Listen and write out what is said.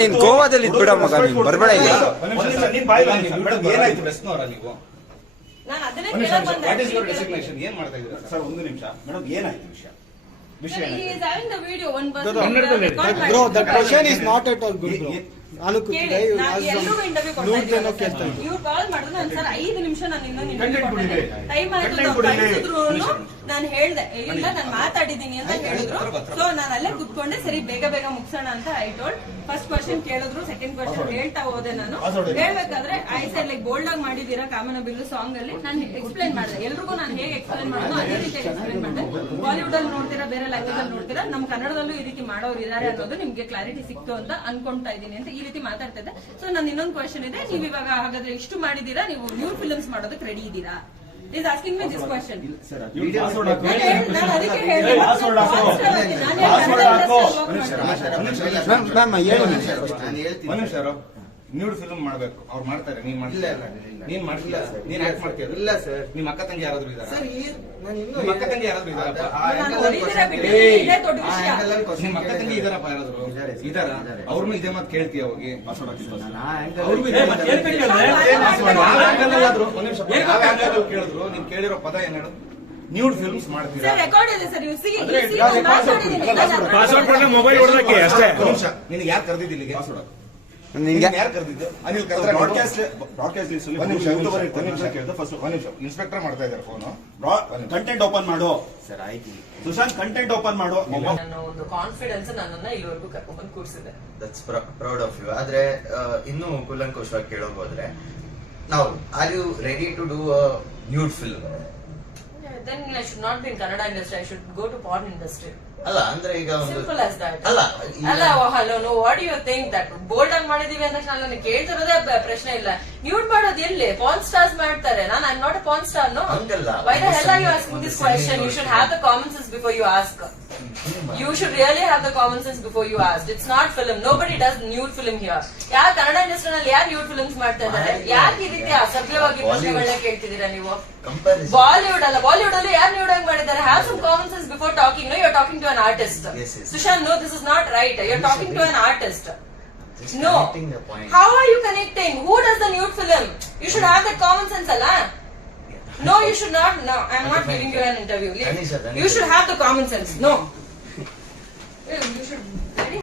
ನೀನ್ ಗೋವಾದಲ್ಲಿ ಇದ್ಬಿಡ ಮಗ, ನೀನ್ ಬರ್ಬೇಡ ಈಗ. ಏನಾಯ್ತು ಬೆಸ್ನವರ ನೀವು? ನಾನು ಅದನ್ನೇ ಕೇಳಕ್ ಬಂದೆ. What is your designation? ಏನ್ ಮಾಡ್ತಾ ಇದ್ದೀರಾ ಸರ್? ಒಂದು ನಿಮಿಷ ಮೇಡಮ್, ಏನಾಯ್ತು ವಿಷಯ? He is having the video. One person. Bro, the question is not at all good, bro. ನಾನು ಕೇಳಿ, ನಾನು ಎಲ್ಲರಿಗೂ ಇಂಟರ್ವ್ಯೂ ಕೊಡ್ತಾ ಇದ್ದೀನಿ. ಇವ್ರು ಕಾಲ್ ಮಾಡಿದ್ರು, ನಾನು ಸರ್ 5 ನಿಮಿಷ ನಾನು ಇನ್ನೊಂದು ಇಂಟರ್ವ್ಯೂ ಕೊಡ್ತೀನಿ. ಟೈಮ್ ಆಯ್ತು ಕಳಿಸಿದ್ರು, ನಾನು ಹೇಳ್ದೆ ಇಲ್ಲ ನಾನು ಮಾತಾಡಿದ್ದೀನಿ ಅಂತ ಹೇಳಿದ್ರು. ಸೊ ನಾನು ಅಲ್ಲೇ ಕುತ್ಕೊಂಡೆ, ಸರಿ ಬೇಗ ಬೇಗ ಮುಗಿಸೋಣ ಅಂತ ಐ ಟೋಲ್ಡ್. ಫಸ್ಟ್ ಕ್ವಶನ್ ಕೇಳಿದ್ರು, ಸೆಕೆಂಡ್ ಕ್ವಶನ್ ಹೇಳ್ತಾ ಹೋದೆ. ನಾನು ಹೇಳ್ಬೇಕಾದ್ರೆ ಐ ಸೈಡ್ ಲೈಕ್ ಬೋಲ್ಡ್ ಆಗಿ ಮಾಡಿದೀರಾ ಕಾಮನ ಬಿಲ್ಲು ಸಾಂಗ್ ಅಲ್ಲಿ ನಾನು ಎಕ್ಸ್ಪ್ಲೈನ್ ಮಾಡಿದೆ. ಎಲ್ರಿಗೂ ನಾನು ಹೇಗೆ ಎಕ್ಸ್ಪ್ಲೈನ್ ಮಾಡೋದು ಅದೇ ರೀತಿ ಎಕ್ಸ್ಪ್ಲೈನ್ ಮಾಡಿದೆ. ಬಾಲಿವುಡ್ ಅಲ್ಲಿ ನೋಡ್ತೀರಾ, ಬೇರೆ ಲ್ಯಾಂಗ್ವೇಜ್ ಅಲ್ಲಿ ನೋಡ್ತೀರಾ, ನಮ್ಮ ಕನ್ನಡದಲ್ಲೂ ಈ ರೀತಿ ಮಾಡೋರು ಇದಾರೆ ಅನ್ನೋದು ನಿಮ್ಗೆ ಕ್ಲಾರಿಟಿ ಸಿಕ್ತು ಅಂತ ಅನ್ಕೊಂತಾ ಇದ್ದೀನಿ ಅಂತ ಈ ರೀತಿ ಮಾತಾಡ್ತಾ ಇದ್ದೆ. ಸೊ ನಾನು ಇನ್ನೊಂದು ಕ್ವಶನ್ ಇದೆ, ನೀವು ಇವಾಗ ಹಾಗಾದ್ರೆ ಇಷ್ಟು ಮಾಡಿದೀರಾ, ನೀವು ನ್ಯೂ ಫಿಲ್ಮ್ಸ್ ಮಾಡೋದಕ್ಕೆ ರೆಡಿ ಇದ್ದೀರಾ? Is asking me this question. ನಾನು ಅದಕ್ಕೆ ಹೇಳಿದೆ ನ್ಯೂಡ್ ಫಿಲ್ಮ್ ಮಾಡ್ಬೇಕು, ಅವ್ರು ಮಾಡ್ತಾರೆ, ನೀನ್ ಮಾಡ್ತಿಲ್ಲ. ನೀನ್ ಮಾಡ್ತಿಲ್ಲ, ನೀನ್ ಯಾಕೆ ಮಾಡ್ತೀಯ? ಇಲ್ಲ ಸರ್. ನಿಮ್ ಅಕ್ಕ ತಂಗಿ ಯಾರಾದ್ರೂ ಇದಾರ? ನಿಮ್ ಅಕ್ಕ ತಂಗಿ ಯಾರಾದ್ರೂ ಇದಾರಪ್ಪ? ನಿಮ್ ಅಕ್ಕ ತಂಗಿ ಇದಾರಪ್ಪ ಯಾರಾದ್ರು? ಇದಾರ? ಅವ್ರನ್ನೂ ಇದೇ ಮಾತು ಕೇಳ್ತೀಯ ಹೋಗಿ? ಕೇಳಿದ್ರು, ನೀನ್ ಕೇಳಿರೋ ಪದ ಏನ್ ಹೇಳು? ನ್ಯೂಡ್ ಫಿಲ್ಮ್ಸ್ ಮಾಡ್ತೀರಾ? ಮೊಬೈಲ್ ಹೊಡೆದಕ್ಕೆ ಅಷ್ಟೇ. ನಿನ್ಗೆ ಯಾರು ಕರೆದಿದ್ದು ಇಲ್ಲಿಗೆ? ಯಾರು ಕರೆದಿದ್ದು? ಇನ್ಸ್ಪೆಕ್ಟರ್ ಮಾಡ್ತಾ ಇದ್ದಾರೆ ಫೋನು. ಕಂಟೆಂಟ್ ಓಪನ್ ಮಾಡು ಸರ್. ಆಯ್ತು ಸುಶಾಂತ್, ಕಂಟೆಂಟ್ ಓಪನ್ ಮಾಡು. ನನ್ನ ಒಂದು ಕಾನ್ಫಿಡೆನ್ಸ್ ನನ್ನನ್ನ ಇಲ್ಲಿವರೆಗೂ ಕರ್ಕೊಂಡ್ಬಂದು ಕೂರಿಸಿದೆ. That's proud of you. ಆದ್ರೆ ಇನ್ನೂ ಕೂಲಂಕುಷವಾಗಿ ಕೇಳೋಕೆ ಹೋದ್ರೆ, ನಾವು are you ready to do a nude film? Then I should not be in Kannada industry. I should go to porn industry. ಅಲ್ಲ ಅಂದ್ರೆ ಈಗ ಒಂದು Simple as that. ಅಲ್ಲ hello no, what you think that bold ಆಗಿ ಮಾಡಿದೀವಿ ಅಂತ ನಾನು ಕೇಳ್ತಿರೋದೇ ಪ್ರಶ್ನೆ ಇಲ್ಲ. ನ್ಯೂಡ್ ಮಾಡೋದು ಎಲ್ಲಿ? ಪಾರ್ನ್ ಸ್ಟಾರ್ಸ್ ಮಾಡ್ತಾರೆ. ನಾನು I am not a porn star. No. Why the hell are you asking this question? You should have the common sense before you ask. You should really have the common sense before you ask. It's not film. Nobody does nude film here. ಯಾರು Kannada industry ನಲ್ಲಿ ಯಾರು nude films ಮಾಡ್ತಾ ಇದ್ದಾರೆ? ಯಾಕೆ ಈ ರೀತಿ ಅಸಭ್ಯವಾಗಿ ಪ್ರಶ್ನೆಗಳನ್ನ ಕೇಳ್ತಿದ್ದೀರಾ ನೀವು? ಬಾಲಿವುಡ್ ಅಲ್ಲ, ಬಾಲಿವುಡ್ ಅಲ್ಲಿ ಯಾರು ನ್ಯೂಡ್ ಆಗಿ ಮಾಡಿದ್ದಾರೆ? Have some common sense before talking. No, you are talking to an artist. Sushant, no, this is not right. You are talking to an artist. No. How are you connecting? Who does the nude film? You should have that common sense, alla? No, you should not. No, I am not giving you an interview. You should have the common sense. No.